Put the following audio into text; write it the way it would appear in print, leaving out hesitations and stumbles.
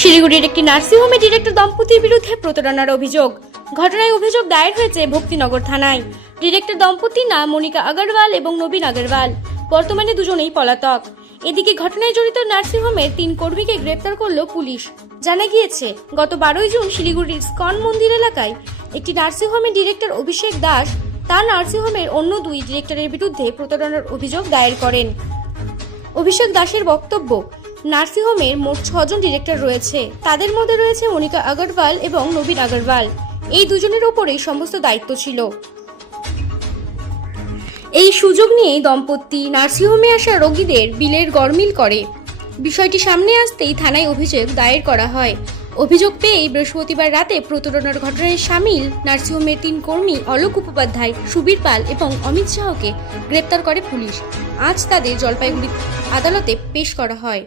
শিলিগুড়ির একটি নার্সিংহোমে ডিরেক্টর দম্পতির বিরুদ্ধে প্রতারণার অভিযোগ। ঘটনায় অভিযোগ দায়ের হয়েছে ভক্তিনগর থানায়। ডিরেক্টর দম্পতির নাম মনিকা আগরওয়াল এবং নবীন আগরওয়াল। বর্তমানে দুজনেই পলাতক। এদিকে ঘটনায় জড়িত নার্সিংহোমের 3 কর্মীকে গ্রেপ্তার করল পুলিশ। জানা গিয়েছে, গত 12 জুন শিলিগুড়ির স্কন মন্দির এলাকায় একটি নার্সিংহোমের ডিরেক্টর অভিষেক দাস তার নার্সিংহোমের অন্য 2 ডিরেক্টরের বিরুদ্ধে প্রতারণার অভিযোগ দায়ের করেন। অভিষেক দাসের বক্তব্য, নার্সিংহোমের মোট 6 জন ডিরেক্টর রয়েছে। তাদের মধ্যে রয়েছে মনিকা আগরওয়াল এবং নবীন আগরওয়াল। এই দুজনের ওপরেই সমস্ত দায়িত্ব ছিল। এই সুযোগ নিয়েই দম্পতি নার্সিংহোমে আসা রোগীদের বিলের গরমিল করে। বিষয়টি সামনে আসতেই থানায় অভিযোগ দায়ের করা হয়। অভিযোগ পেয়েই বৃহস্পতিবার রাতে প্রতারণার ঘটনায় সামিল নার্সিংহোমের 3 কর্মী অলোক উপাধ্যায়, সুবীর পাল এবং অমিত শাহকে গ্রেপ্তার করে পুলিশ। আজ তাদের জলপাইগুড়ি আদালতে পেশ করা হয়।